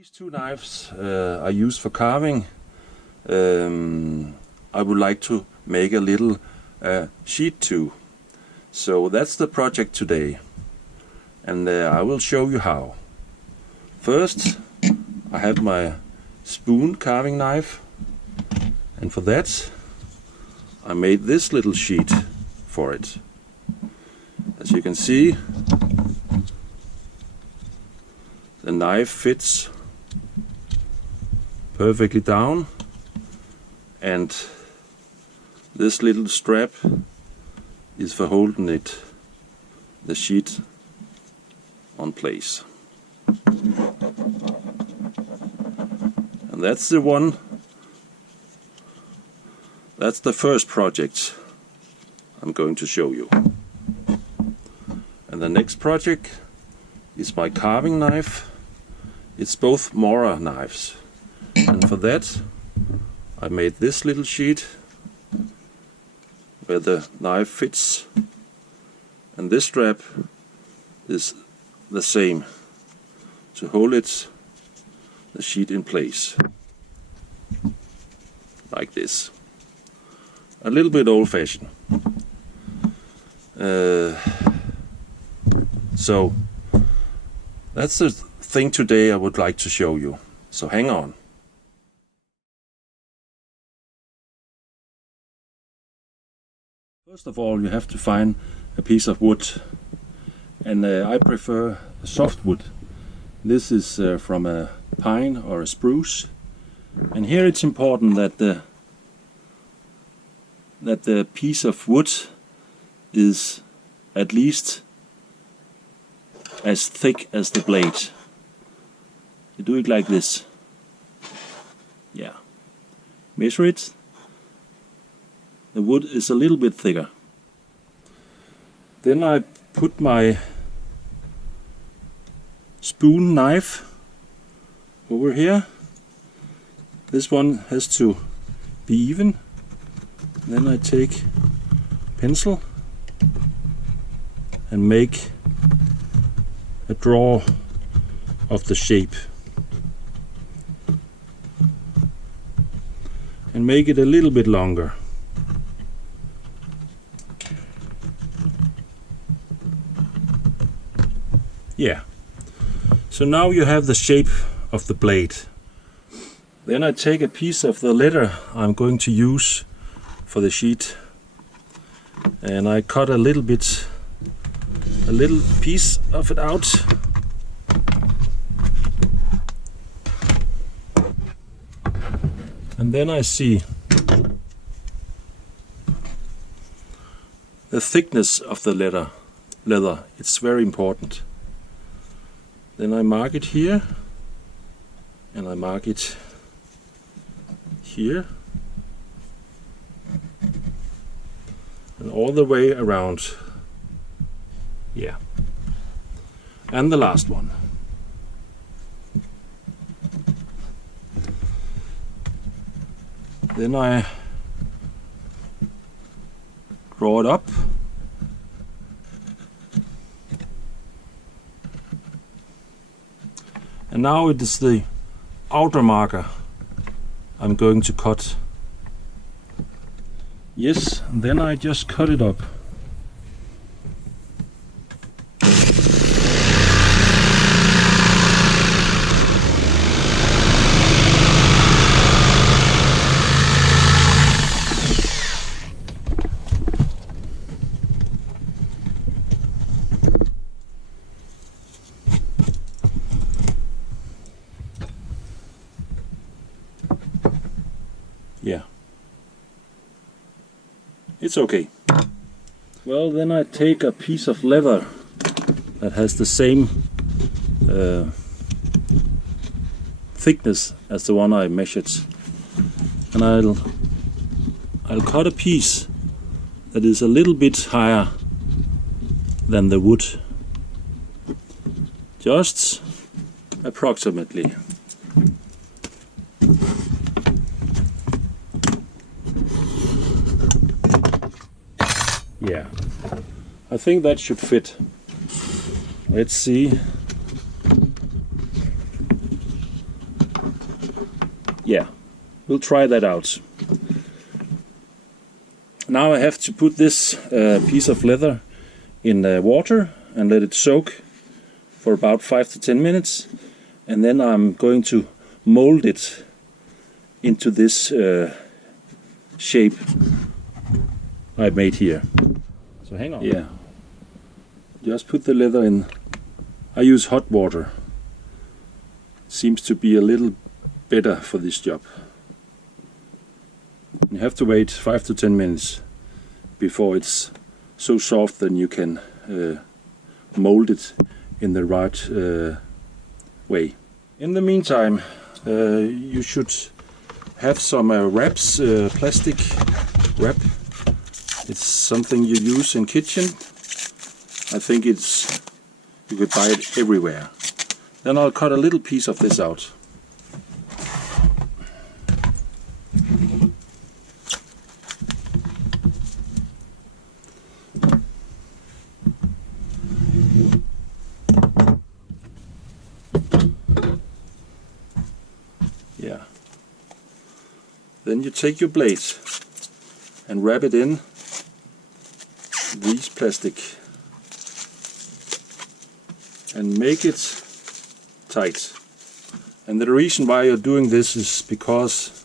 These two knives are used for carving. I would like to make a little sheath too. So that's the project today, and I will show you how. First, I have my spoon carving knife, and for that I made this little sheath for it. As you can see, the knife fits perfectly down, and this little strap is for holding the sheath on place. And that's the one, that's the first project I'm going to show you. And the next project is my carving knife. It's both Mora knives, and for that I made this little sheath where the knife fits, and this strap is the same to hold the sheath in place, like this. A little bit old-fashioned. So that's the thing today I would like to show you. So hang on. First of all, you have to find a piece of wood, and I prefer soft wood. This is from a pine or a spruce, and here it's important that the piece of wood is at least as thick as the blade. You do it like this. Yeah. Measure it. The wood is a little bit thicker. Then I put my spoon knife over here. This one has to be even. Then I take pencil and make a draw of the shape, and make it a little bit longer. Yeah, so now you have the shape of the blade. Then I take a piece of the leather I'm going to use for the sheath, and I cut a little piece of it out. And then I see the thickness of the leather. It's very important. Then I mark it here, and I mark it here, and all the way around. Yeah. And the last one. Then I draw it up. And now it is the outer marker I'm going to cut. Yes, and then I just cut it up. Yeah, it's okay. Well, then I take a piece of leather that has the same thickness as the one I measured, and I'll cut a piece that is a little bit higher than the wood, just approximately. Yeah, I think that should fit. Let's see. yeah, we'll try that out. Now I have to put this piece of leather in water and let it soak for about 5 to 10 minutes, and then I'm going to mold it into this shape I made here. So hang on. Yeah. Just put the leather in. I use hot water. Seems to be a little better for this job. You have to wait 5 to 10 minutes before it's so soft that you can mold it in the right way. In the meantime, you should have some wraps, plastic wrap. It's something you use in kitchen. I think you could buy it everywhere. Then I'll cut a little piece of this out. Yeah. Then you take your blade and wrap it in these plastic and make it tight. And the reason why you're doing this is because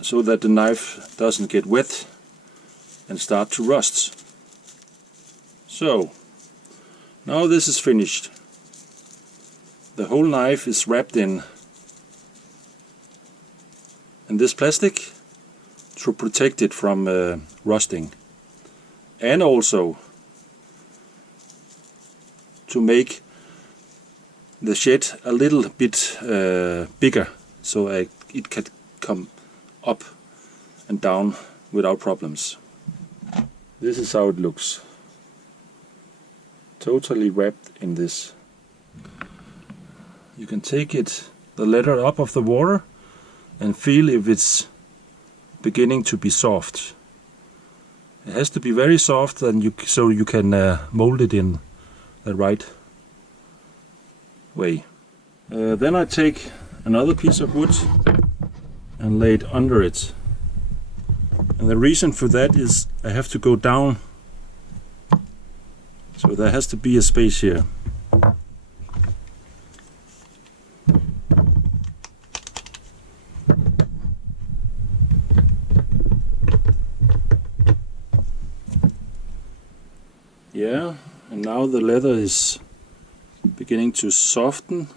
so that the knife doesn't get wet and start to rust. So now this is finished. The whole knife is wrapped in this plastic to protect it from rusting, and also to make the shed a little bit bigger, so it can come up and down without problems. This is how it looks, totally wrapped in this. You can take the leather up of the water and feel if it's beginning to be soft. It has to be very soft, and so you can mold it in the right way. Then I take another piece of wood and lay it under it. And the reason for that is I have to go down, so there has to be a space here. Yeah, and now the leather is beginning to soften.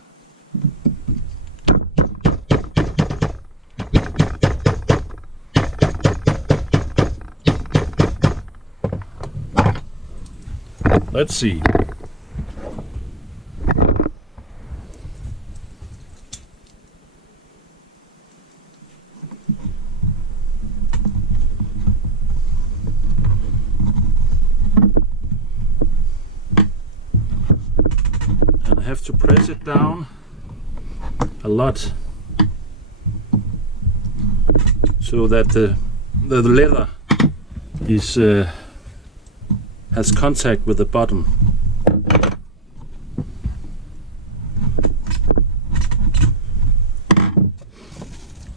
Let's see. I have to press it down a lot so that the leather is has contact with the bottom.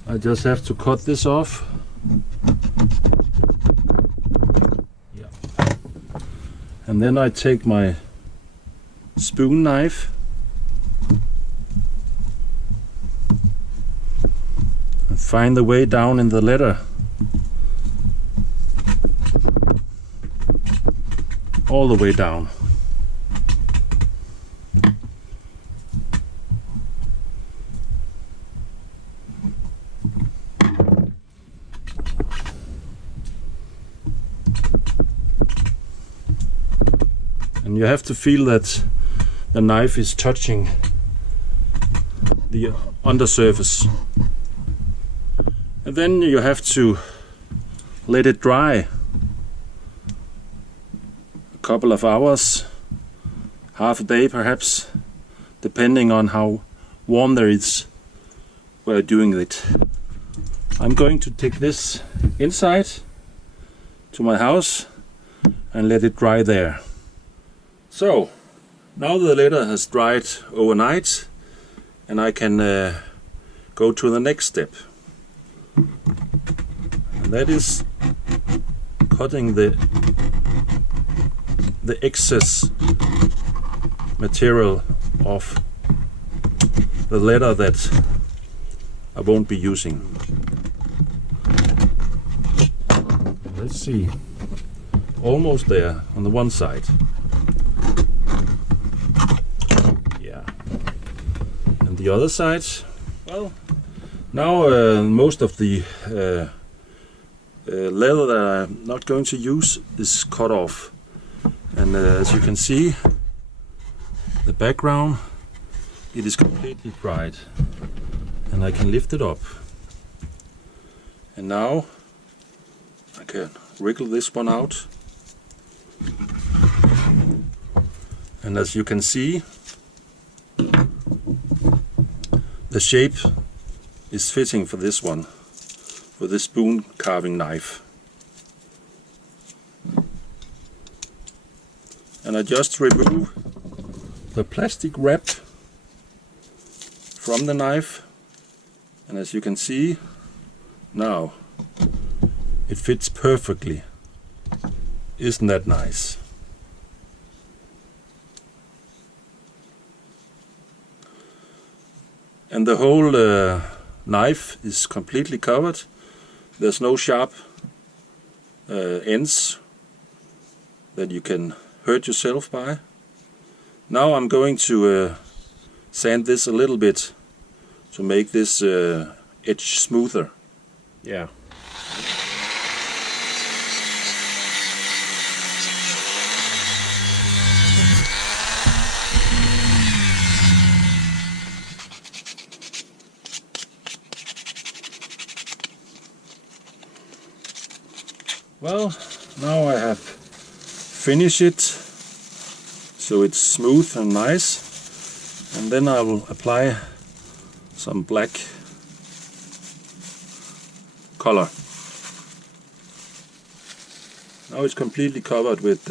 I just have to cut this off. Yeah. And then I take my spoon knife and find the way down in the leather, all the way down. And you have to feel that the knife is touching the undersurface. And then you have to let it dry a couple of hours, half a day perhaps, depending on how warm there is while doing it. I'm going to take this inside to my house and let it dry there. So now the leather has dried overnight, and I can go to the next step, and that is cutting the excess material off the leather that I won't be using. Let's see, almost there on the one side. Yeah, and the other side, well, now most of the leather that I'm not going to use is cut off, and as you can see, the background, it is completely dried, and I can lift it up, and now I can wriggle this one out, and as you can see, the shape is fitting for this one, for this spoon carving knife. And I just remove the plastic wrap from the knife, and as you can see, now it fits perfectly. Isn't that nice? And the whole knife is completely covered. There's no sharp ends that you can hurt yourself by. Now I'm going to sand this a little bit to make this edge smoother. Yeah. Well, now I have finished it so it's smooth and nice, and then I will apply some black color. Now it's completely covered with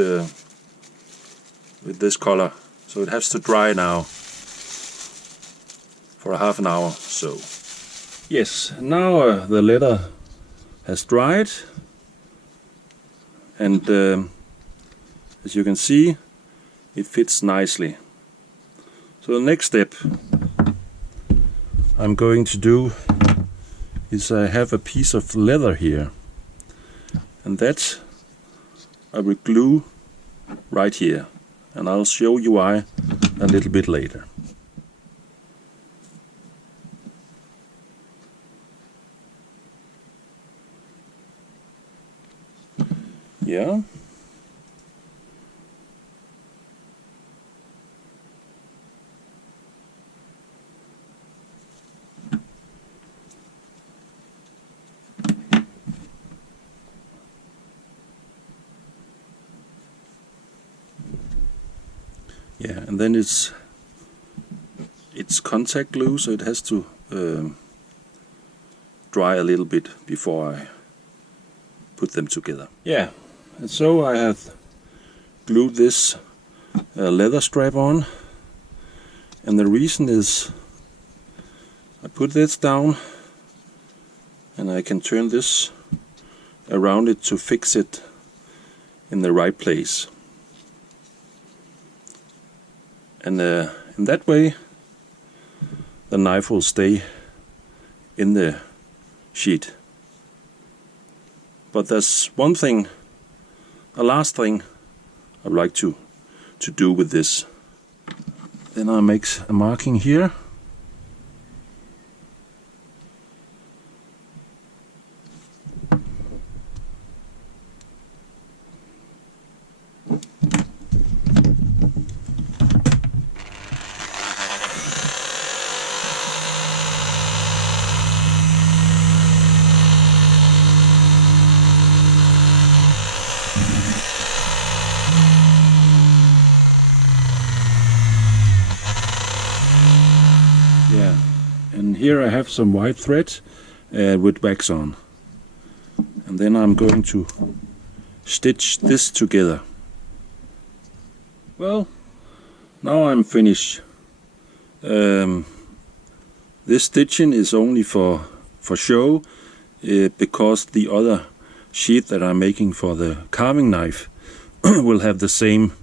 this color, so it has to dry now for a half an hour. So yes, now the leather has dried. And as you can see, it fits nicely. So the next step I'm going to do is I have a piece of leather here, and that I will glue right here, and I'll show you why a little bit later. Yeah. Yeah, and then it's contact glue, so it has to dry a little bit before I put them together. Yeah. And so I have glued this leather strap on, and the reason is I put this down and I can turn this around it to fix it in the right place, and in that way the knife will stay in the sheath. But there's one thing, a last thing I'd like to do with this. Then I make a marking here. Yeah, and here I have some white thread with wax on, and then I'm going to stitch this together. Well, now I'm finished. This stitching is only for show, because the other sheath that I'm making for the carving knife will have the same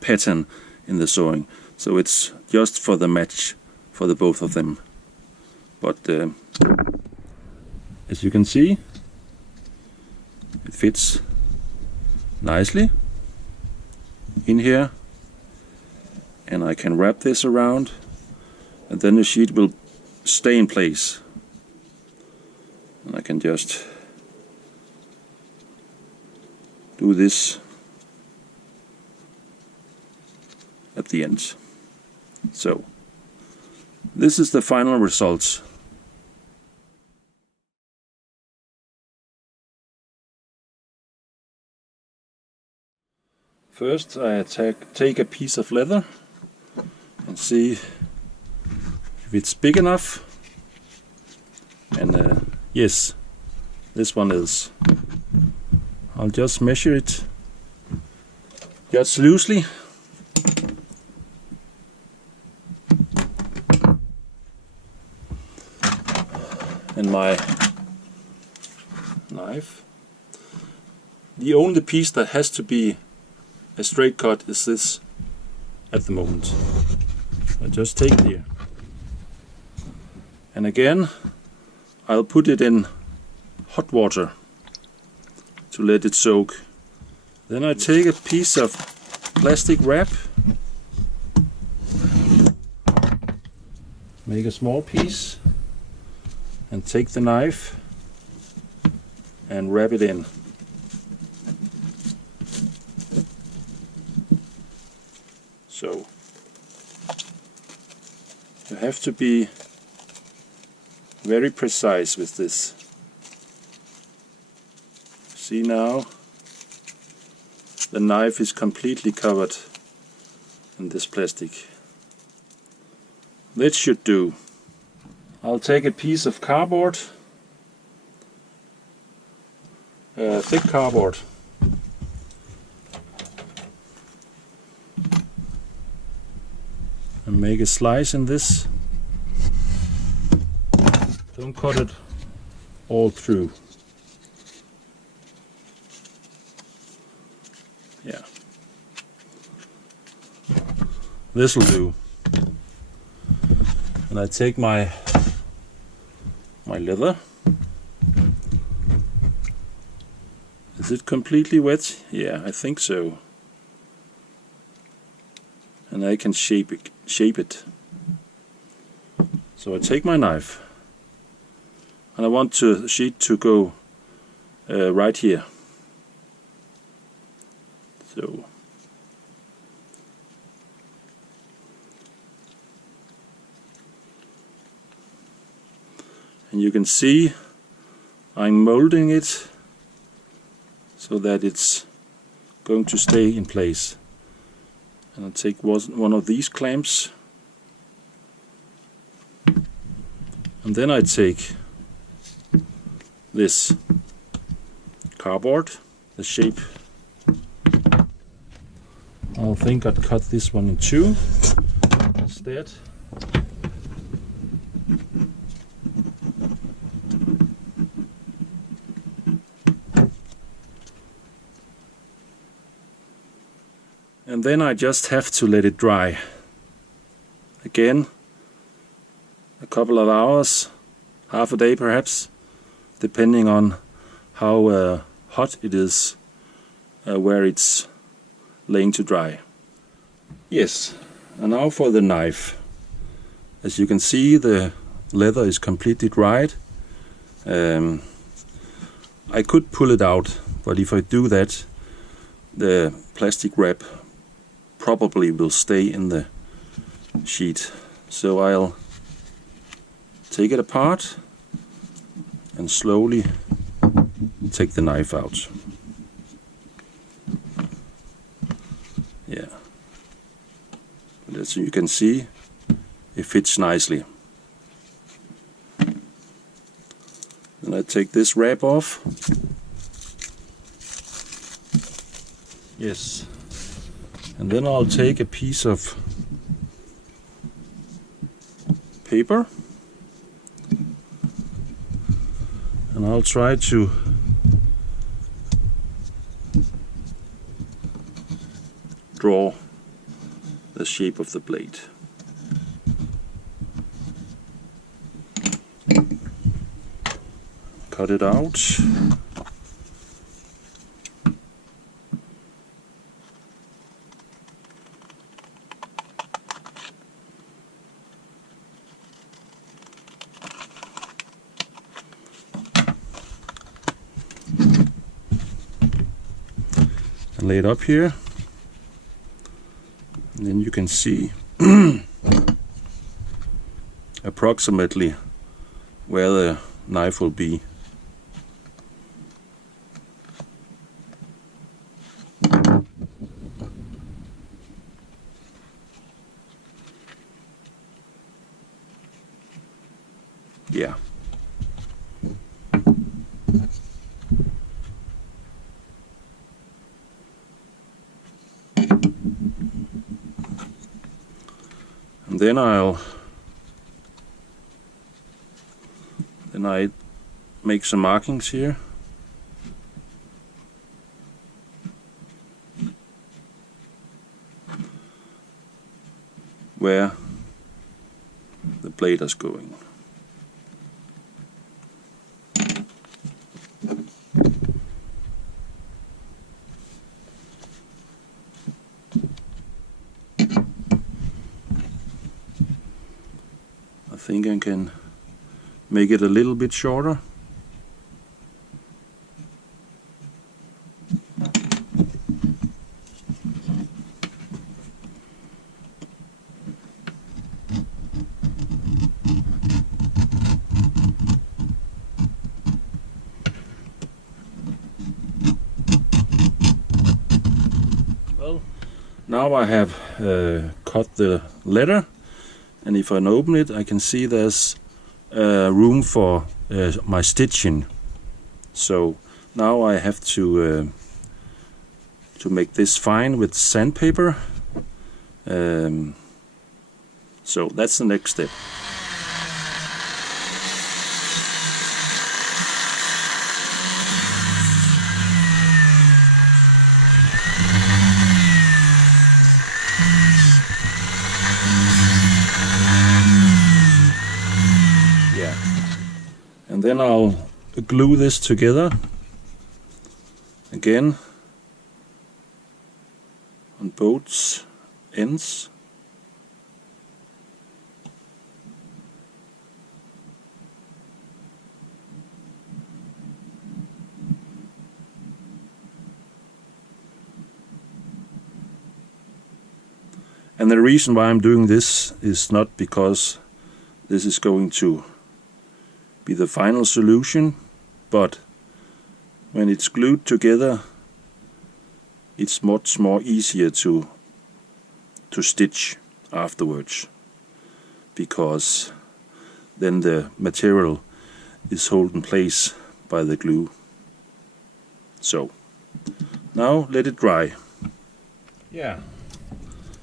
pattern in the sewing. So it's just for the match for the both of them. But as you can see, it fits nicely in here, and I can wrap this around, and then the sheet will stay in place, and I can just do this at the end. So this is the final result. First I take a piece of leather and see if it's big enough, and yes, this one is. I'll just measure it just loosely. And my knife. The only piece that has to be a straight cut is this at the moment. I just take it here. And again, I'll put it in hot water to let it soak. Then I take a piece of plastic wrap, make a small piece, and take the knife and wrap it in. So you have to be very precise with this. See now, the knife is completely covered in this plastic. That should do. I'll take a piece of cardboard, thick cardboard, and make a slice in this. Don't cut it all through. Yeah, this'll do. And I take my leather. Is it completely wet? Yeah, I think so. And I can shape it. So I take my knife, and I want the sheet to go right here. So and you can see I'm molding it so that it's going to stay in place. And I'll take one of these clamps, and then I take this cardboard, the shape. I think I'd cut this one in two instead. And then I just have to let it dry. Again, a couple of hours, half a day perhaps, depending on how hot it is where it's laying to dry. Yes, and now for the knife. As you can see, the leather is completely dried. I could pull it out, but if I do that, the plastic wrap probably will stay in the sheet. So I'll take it apart and slowly take the knife out. Yeah, but as you can see, it fits nicely. Then I take this wrap off. Yes. And then I'll take a piece of paper, and I'll try to draw the shape of the blade. Cut it out. And lay it up here. And then you can see approximately where the knife will be. Yeah. And then I make some markings here. Where the blade is going. I think I can make it a little bit shorter. Well, now I have cut the letter. And if I open it, I can see there's room for my stitching. So now I have to make this fine with sandpaper. So that's the next step. And then I'll glue this together again on both ends. And the reason why I'm doing this is not because this is going to be the final solution, but when it's glued together, it's much more easier to stitch afterwards, because then the material is held in place by the glue. So now let it dry. Yeah.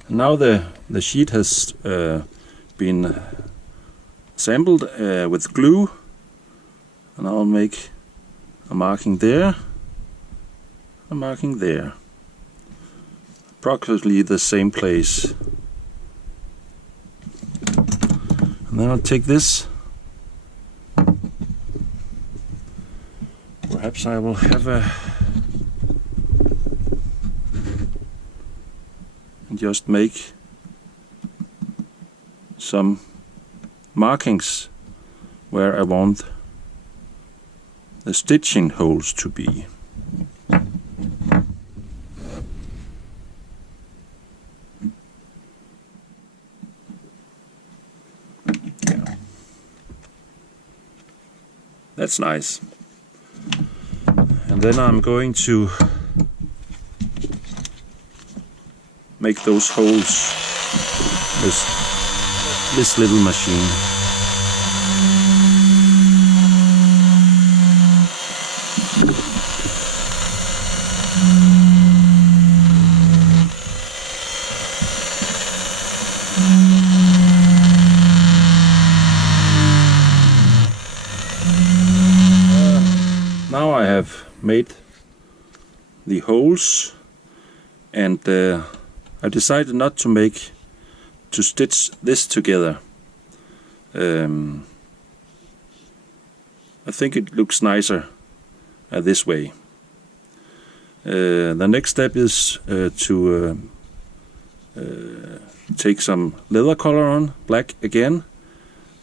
Now the sheet has been assembled with glue. And I'll make a marking there, a marking there, approximately the same place. And then I'll take this. Perhaps I will have and just make some markings where I want the stitching holes to be. Yeah. That's nice. And then I'm going to make those holes with this little machine. made the holes, and I decided not to stitch this together. I think it looks nicer this way. The next step is to take some leather color on, black again,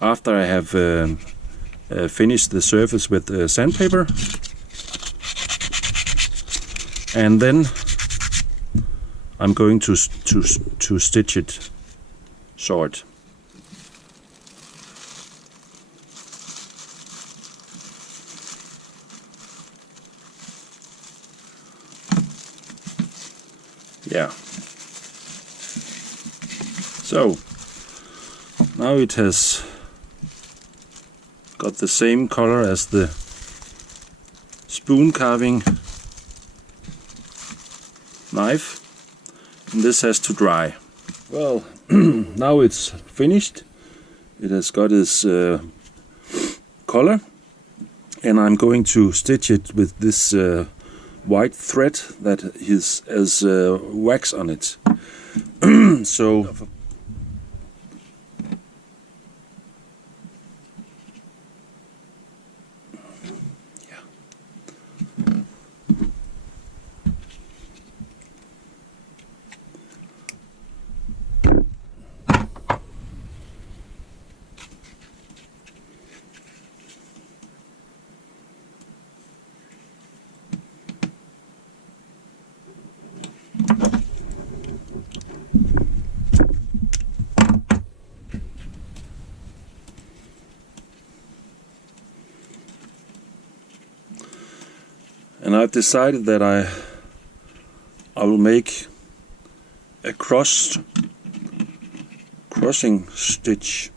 after I have finished the surface with sandpaper, and then I'm going to stitch it short. Yeah. So now it has got the same color as the spoon carving knife, and this has to dry. Well, now it's finished. It has got its color, and I'm going to stitch it with this white thread that has wax on it. So and I've decided that I will make a crossing stitch.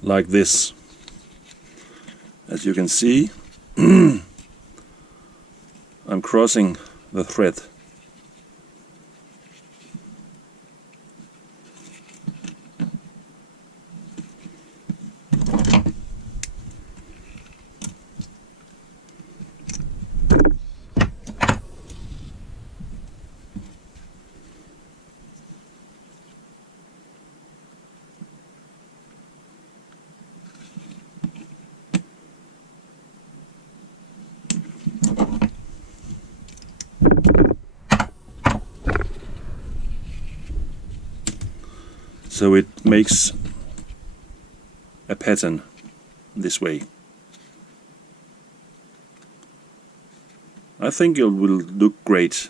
Like this. As you can see, I'm crossing the thread. So it makes a pattern this way. I think it will look great.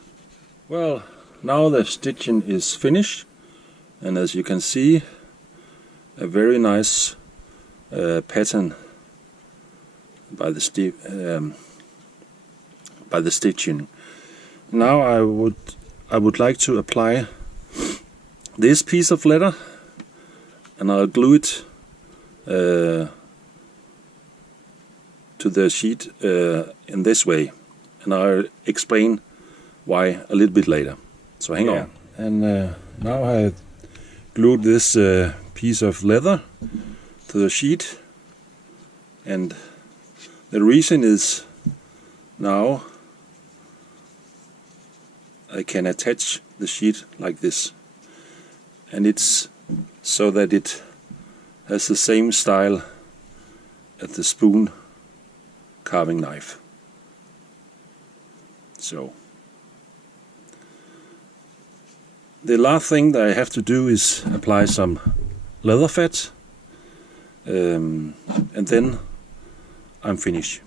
Well, now the stitching is finished, and as you can see, a very nice pattern by the stitching. Now I would like to apply this piece of leather, and I'll glue it to the sheet in this way, and I'll explain why a little bit later. So hang on. And now I glued this piece of leather to the sheet, and the reason is now I can attach the sheet like this, and it's so that it has the same style as the spoon carving knife. So the last thing that I have to do is apply some leather fat, and then I'm finished.